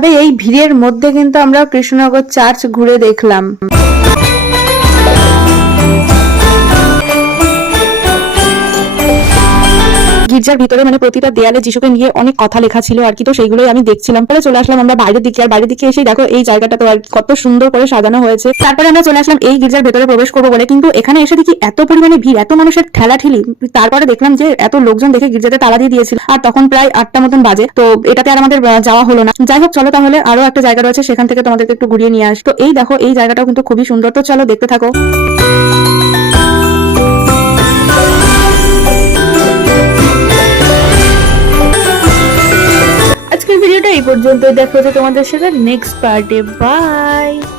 এইভাবে এই ভিড়ের মধ্যে কিন্তু আমরা কৃষ্ণনগর চার্চ ঘুরে দেখলাম। গির্জার ভিতরে মানে প্রতিটা দেয়ালে যিশুকে নিয়ে অনেক কথা লেখা ছিল আর কি, তো সেইগুলোই আমি দেখছিলাম। পরে চলে আসলাম আমরা বাইরের দিকে, আর বাইরের দিকে এসে দেখো এই জায়গাটা তো আর কত সুন্দর করে সাজানো হয়েছে। তারপরে আমরা চলে আসলাম এই গির্জার ভেতরে প্রবেশ করবো বলে, কিন্তু এখানে এসে দেখি এত পরিমাণে ভিড়, এত মানুষের ঠেলাঠেলি। তারপরে দেখলাম যে এত লোকজন দেখে গির্জাতে তালা দিয়ে দিয়েছিল, আর তখন প্রায় 8টা মতন বাজে, তো এটাতে আর আমাদের যাওয়া হলো না। যাই হোক, চলো তাহলে আরো একটা জায়গা রয়েছে, সেখান থেকে তোমাদেরকে একটু ঘুরিয়ে নিয়ে আস। তো এই দেখো এই জায়গাটাও কিন্তু খুবই সুন্দর, তো চলো দেখতে থাকো। আজকের ভিডিওটা এই পর্যন্ত, দেখো যে তোমাদের সাথে নেক্সট পার্টে। বাই।